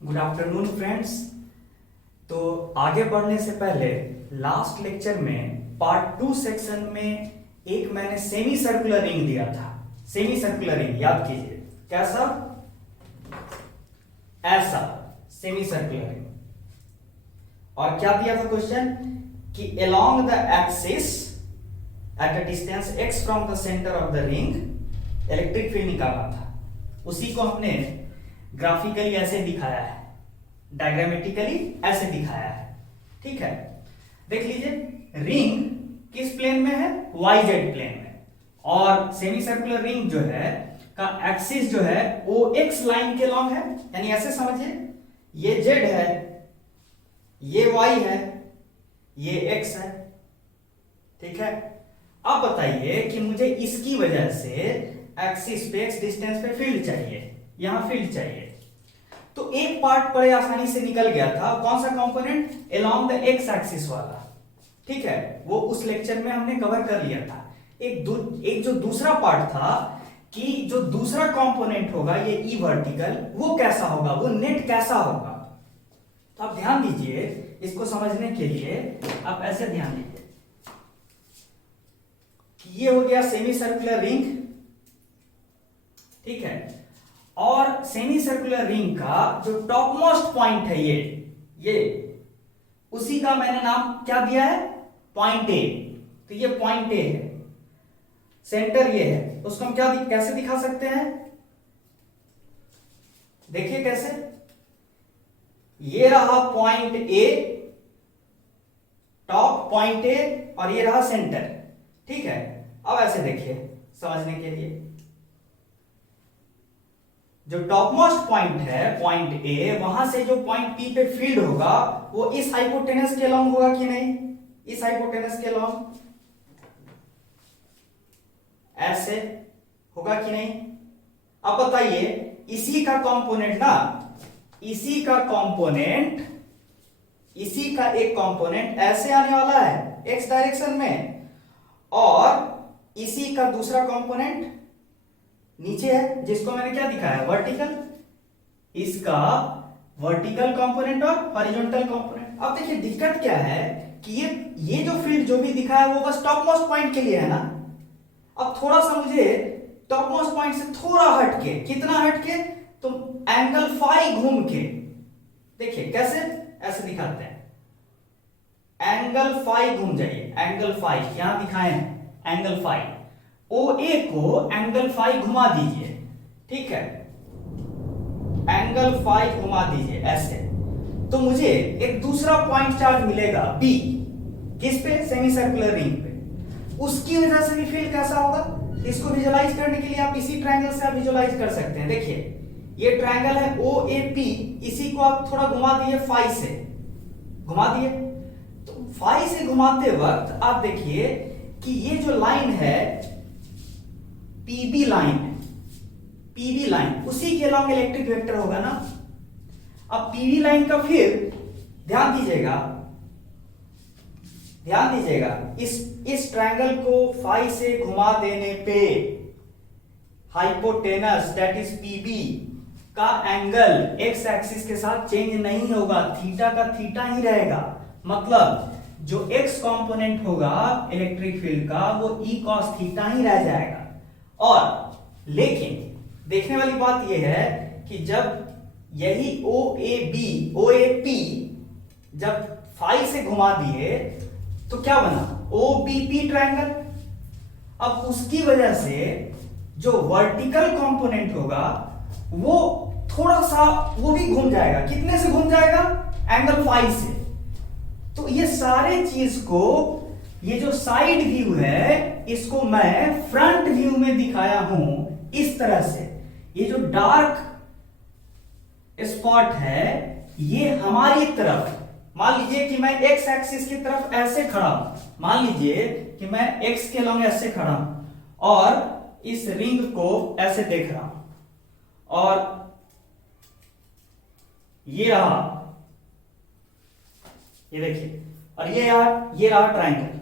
Good afternoon friends. तो आगे बढ़ने से पहले लास्ट लेक्चर में पार्ट 2 सेक्शन में एक मैंने सेमी सर्कुलर रिंग दिया था। सेमी सर्कुलर रिंग याद कीजिए, कैसा? ऐसा सेमी सर्कुलर रिंग। और क्या दिया था क्वेश्चन कि along the axis at a distance x from the centre of the ring electric field निकालना था। उसी को हमने ग्राफिकली ऐसे दिखाया है, डायग्रामेटिकली ऐसे दिखाया है। ठीक है, देख लीजिए, रिंग किस प्लेन में है? YZ प्लेन में। और सेमी सर्कुलर रिंग जो है का एक्सिस जो है OX लाइन के लॉन्ग है, यानी ऐसे समझिए, ये Z है, ये Y है, ये X है। ठीक है, अब बताइए कि मुझे इसकी वजह से एक्सिस पे x डिस्टेंस पे फील्ड चाहिए, यहां फील्ड चाहिए। तो एक पार्ट बड़े आसानी से निकल गया था। कौन सा component? Along the x axis वाला। ठीक है, वो उस लेक्चर में हमने कवर कर लिया था। एक जो दूसरा पार्ट था कि जो दूसरा कंपोनेंट होगा ये ई वर्टिकल, वो कैसा होगा, वो नेट कैसा होगा। तो आप ध्यान दीजिए, इसको समझने के लिए आप ऐसे ध्यान दीजिए कि ये हो गया सेमी सर्कुलर रिंग। ठीक है, और सेमी सर्कुलर रिंग का जो टॉप मोस्ट पॉइंट है ये उसी का मैंने नाम क्या दिया है? Point A. तो ये पॉइंट ए है, सेंटर ये है। उसको हम कैसे दिखा सकते हैं? देखिए कैसे, ये रहा point A, top point A, और ये रहा सेंटर। ठीक है, अब ऐसे देखिए समझने के लिए, जो टॉप मोस्ट पॉइंट है पॉइंट ए, वहां से जो पॉइंट पी पे फील्ड होगा वो इस हाइपोटेनस के लॉन्ग होगा कि नहीं? इस हाइपोटेनस के लॉन्ग ऐसे होगा कि नहीं? अब बताइए, इसी का कंपोनेंट ना, इसी का एक कंपोनेंट ऐसे आने वाला है एक्स डायरेक्शन में, और इसी का दूसरा कंपोनेंट नीचे है, जिसको मैंने क्या दिखाया? वर्टिकल। इसका वर्टिकल कंपोनेंट और हॉरिजॉन्टल कंपोनेंट। अब देखिए दिक्कत क्या है कि ये जो फील्ड जो भी दिखा है वो बस टॉप मोस्ट पॉइंट के लिए है ना। अब थोड़ा सा मुझे टॉप मोस्ट पॉइंट से थोड़ा हटके, कितना हटके? तो एंगल फाई घूम के देखिए कैसे, ऐसे दिखाते हैं, एंगल फाई घूम जाइए, एंगल फाई यहां दिखाए हैं, एंगल फाई। OA को एंगल फाई घुमा दीजिए। ठीक है, एंगल फाई घुमा दीजिए ऐसे, तो मुझे एक दूसरा पॉइंट चार्ज मिलेगा B। किस पे? सेमी सर्कुलर रिंग पे। उसकी वजह से भी फील्ड कैसा होगा? इसको विजुलाइज करने के लिए आप इसी ट्रायंगल से आप विजुलाइज कर सकते हैं। देखिए, ये ट्रायंगल है OAP, इसी को आप थोड़ा घुमा दिए, फाई से घुमा दिए। तो फाई से घुमाते वक्त आप देखिए कि ये जो लाइन है PB लाइन है, PB लाइन, उसी के अलॉन्ग इलेक्ट्रिक वेक्टर होगा ना। अब PB लाइन का फिर ध्यान दीजिएगा, इस ट्रायंगल को फाई से घुमा देने पे हाइपोटेनस दैट इज PB का एंगल एक्स एक्सिस के साथ चेंज नहीं होगा, थीटा का थीटा ही रहेगा। मतलब जो एक्स कंपोनेंट होगा इलेक्ट्रिक फील्ड का वो E cos थीटा ही रह जाएगा। और लेकिन देखने वाली बात यह है कि जब यही OAP जब फाई से घुमा दिए तो क्या बना? OBP triangle. अब उसकी वजह से जो वर्टिकल कंपोनेंट होगा वो थोड़ा सा वो भी घूम जाएगा। कितने से घूम जाएगा? एंगल फाई से। तो ये सारे चीज को, ये जो साइड व्यू है इसको मैं फ्रंट व्यू में दिखाया हूं इस तरह से। ये जो डार्क स्पॉट है ये हमारी तरफ, मान लीजिए कि मैं एक्स एक्सिस की तरफ ऐसे खड़ा हूं, मान लीजिए कि मैं एक्स के लॉन्ग ऐसे खड़ा हूं और इस रिंग को ऐसे देख रहा हूं, और ये रहा, ये देखिए, और ये रहा ट्रायंगल।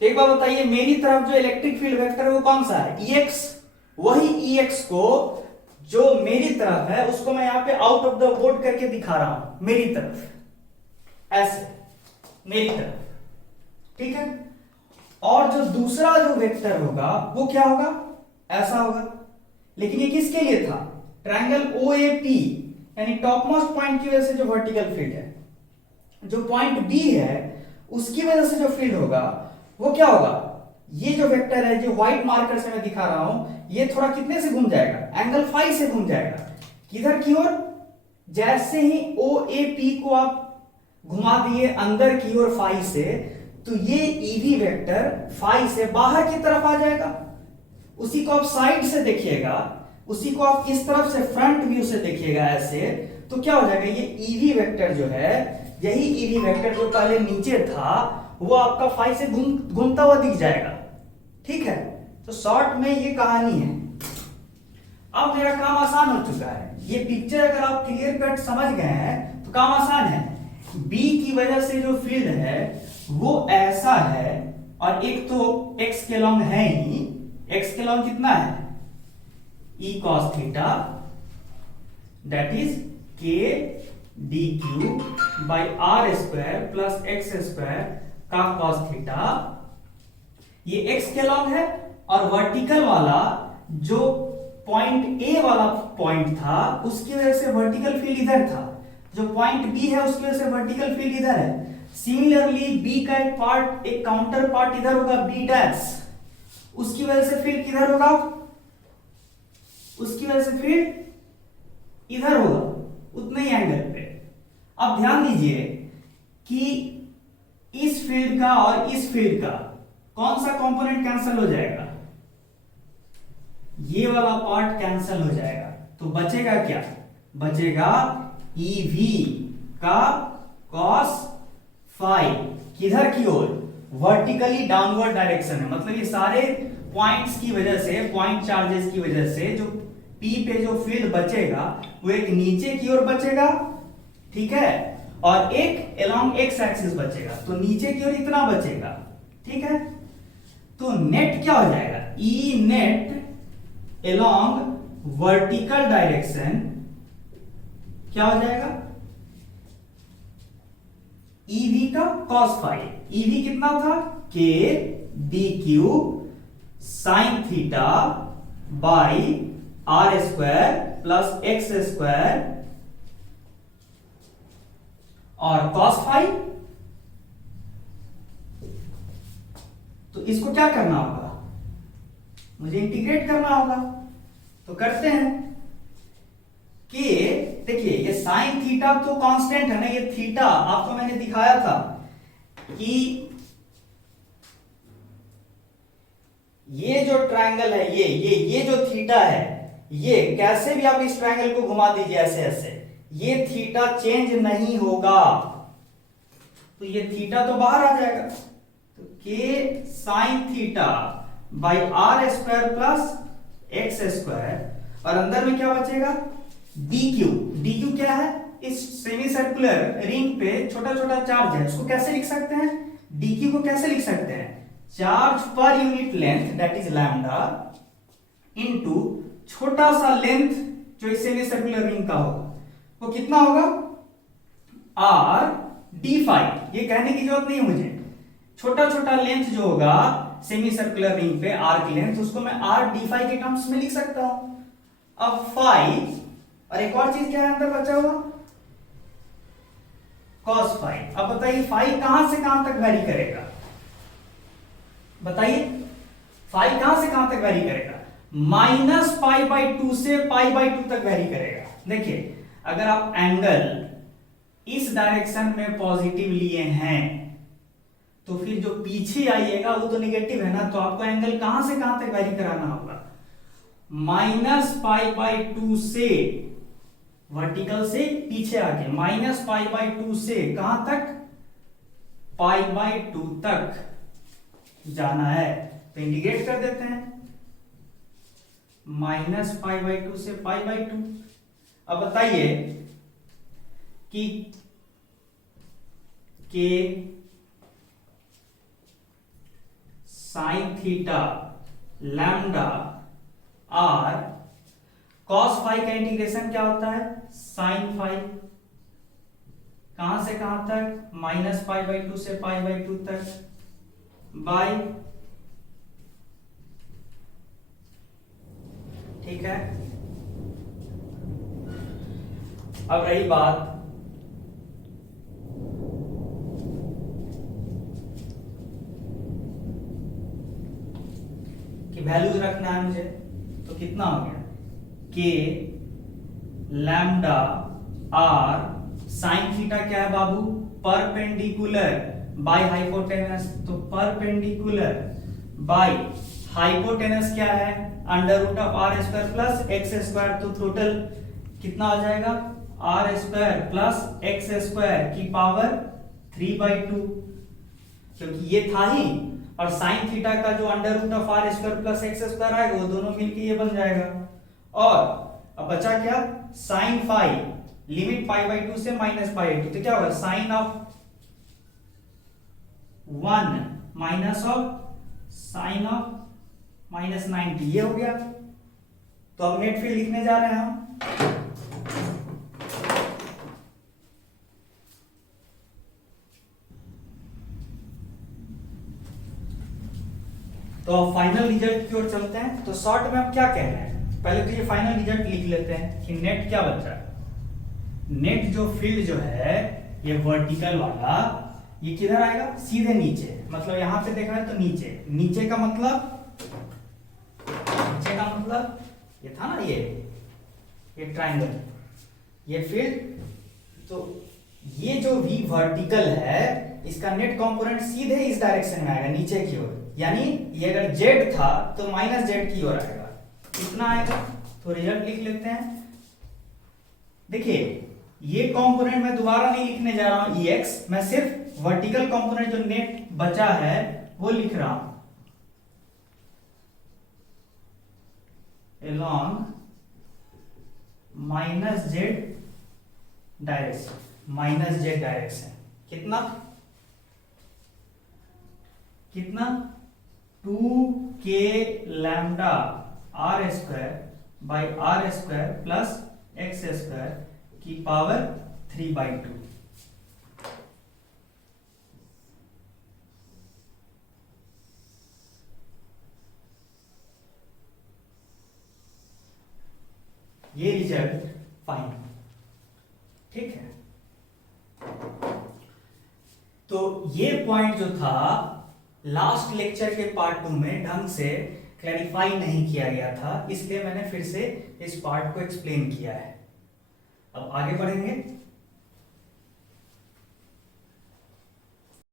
तो एक बार बताइए, मेरी तरफ जो इलेक्ट्रिक फील्ड वेक्टर है वो कौन सा है? EX। वही EX को जो मेरी तरफ है उसको मैं यहां पे आउट ऑफ द बोर्ड करके दिखा रहा हूं, मेरी तरफ, ऐसे मेरी तरफ, ठीक है। और जो दूसरा जो वेक्टर होगा वो क्या होगा, ऐसा होगा। लेकिन ये किसके लिए था, ट्रायंगल OAP यानी टॉप मोस्ट पॉइंट की वजह से जो वर्टिकल फील्ड है, जो पॉइंट B है उसकी वजह से जो फील्ड होगा वो क्या होगा, ये जो वेक्टर है जो व्हाइट मार्कर से मैं दिखा रहा हूं, ये थोड़ा कितने से घूम जाएगा, एंगल फाई से घूम जाएगा। किधर की ओर, जैसे ही OAP को आप घुमा दिए अंदर की ओर फाई से, तो ये EV वेक्टर फाई से बाहर की तरफ आ जाएगा। उसी को आप साइड से देखिएगा, उसी को आप इस तरफ से फ्रंट व्यू से देखिएगा ऐसे, तो क्या हो जाएगा, ये EV वेक्टर जो है, यही EV वेक्टर जो पहले नीचे था वो आपका फाई से घूमता हुआ दिख जाएगा, ठीक है। तो शॉर्ट में ये कहानी है। अब मेरा काम आसान हो चुका है, ये पिक्चर अगर आप क्लियर कट समझ गए हैं तो काम आसान है। B की वजह से जो फील्ड है वो ऐसा है, और एक तो x के लॉन्ग है ही, x के लॉन्ग कितना है, E cos theta, that is K dq by R square plus x square का cos थीटा, ये x के लॉन्ग है। और वर्टिकल वाला जो पॉइंट A वाला पॉइंट था उसकी वजह से वर्टिकल फील्ड इधर था, जो पॉइंट B है उसकी वजह से वर्टिकल फील्ड इधर है। सिमिलरली B का एक पार्ट, एक काउंटर पार्ट इधर होगा B डैश, उसकी वजह से फील्ड किधर होगा, उसकी वजह से फील्ड इधर होगा उतने ही एंगल पे। अब ध्यान दीजिए कि इस फील्ड का और इस फील्ड का कौन सा कंपोनेंट कैंसिल हो जाएगा, ये वाला पार्ट कैंसिल हो जाएगा, तो बचेगा क्या, बचेगा EV का cos फाई, किधर की ओर, वर्टिकली डाउनवर्ड डायरेक्शन है। मतलब ये सारे पॉइंट्स की वजह से, पॉइंट चार्जेस की वजह से जो P पे जो फील्ड बचेगा वो एक नीचे की ओर बचेगा, ठीक है, और एक अलोंग एक्स एक्सिस बचेगा, तो नीचे की ओर इतना बचेगा, ठीक है। तो नेट क्या हो जाएगा, E net along vertical direction क्या हो जाएगा, EV का cos फाई, EV कितना था, K dq sine theta by R square plus x square और cos फाई। तो इसको क्या करना होगा, मुझे इंटीग्रेट करना होगा, तो करते हैं कि देखिए ये साइन थीटा तो कांस्टेंट है ना, ये थीटा आपको मैंने दिखाया था कि ये जो ट्रायंगल है, ये जो थीटा है, ये कैसे भी आप इस ट्रायंगल को घुमा दीजिए ऐसे ऐसे, ये थीटा चेंज नहीं होगा, तो ये थीटा तो बाहर आ जाएगा, तो के sine theta by R square plus x square, और अंदर में क्या बचेगा, dq क्या है, इस सेमी सर्कुलर रिंग पे छोटा छोटा चार्ज है, उसको कैसे लिख सकते हैं, dq को कैसे लिख सकते हैं, charge per unit length that is lambda into छोटा सा लेंथ जो इस सेमी सर्कुलर रिंग का होगा, वो कितना होगा, r d फाई। ये कहने की जरूरत नहीं है मुझे, छोटा छोटा लेंथ जो होगा सेमी सर्कुलर रिंग पे r की लेंथ, उसको मैं r d फाई के टर्म्स में लिख सकता हूं। अब फाई, और एक और चीज क्या है अंदर बचा हुआ, cos फाई। अब बताइए फाई कहां से कहां तक वैरी करेगा, बताइए फाई कहां से कहां तक वैरी करेगा, -π/2 से π/2 तक वैरी करेगा। देखिए अगर आप एंगल इस डायरेक्शन में पॉजिटिव लिए हैं तो फिर जो पीछे आइएगा वो तो निगेटिव है ना, तो आपको एंगल कहां से कहां तक वैरी कराना होगा, -π/2 से, वर्टिकल से पीछे आके -π/2 से कहां तक, π/2 तक जाना है, तो इंटीग्रेट कर देते हैं, -π/2 से π/2। अब बताइए कि K sine theta lambda r cos phi का इंटीग्रेशन क्या होता है, sin फाई। कहां से कहां तक, -π/2 से π/2 तक, बाय, ठीक है। अब रही बात कि वैल्यूज रखना है मुझे, तो कितना हो गया, के लैम्डा आर साइन थीटा क्या है बाबू, परपेंडिकुलर बाय हाइपोटेनस, तो परपेंडिकुलर बाय हाइपोटेनस क्या है, √r² प्लस x², तो टोटल कितना आ जाएगा, r² प्लस x² की पावर 3/2, क्योंकि ये था ही, और साइन थीटा का जो √r² प्लस x² आएगा वो दोनों मिलके ये बन जाएगा। और अब बचा क्या, साइन फाई, लिमिट π/2 से -π/2, तो क्या होगा, sine of 1 minus of sine of -90, ये हो गया। तो अब नेट फील्ड लिखने जा रहे हैं हम, तो अब फाइनल रिजल्ट की ओर चलते हैं। तो शॉर्ट में हम क्या कह रहे हैं, पहले तो ये फाइनल रिजल्ट लिख लेते हैं कि नेट क्या बचा है, नेट जो फील्ड जो है ये वर्टिकल वाला, ये किधर आएगा, सीधे नीचे, मतलब यहां पे देखा है तो नीचे, नीचे का मतलब, नीचे का मतलब ये था ना, ये ट्रायंगल, ये फील्ड, तो ये जो v वर्टिकल है इसका नेट कंपोनेंट सीधे इस डायरेक्शन में आएगा, नीचे की ओर, यानी ये अगर z था तो -z की ओर आएगा, कितना आएगा, तो रिजल्ट लिख लेते हैं। देखिए ये कंपोनेंट मैं दोबारा नहीं लिखने जा रहा हूं ex, मैं सिर्फ वर्टिकल कंपोनेंट जो नेट बचा है वो लिख रहा हूं, along -z direction, -z direction, कितना कितना 2k lambda r² by r² plus x² की पावर 3/2। ये रिजल्ट फाइन, ठीक है। तो ये पॉइंट जो था लास्ट लेक्चर के पार्ट 2 में ढंग से क्लैरिफाई नहीं किया गया था, इसलिए मैंने फिर से इस पार्ट को एक्सप्लेन किया है। अब आगे बढ़ेंगे।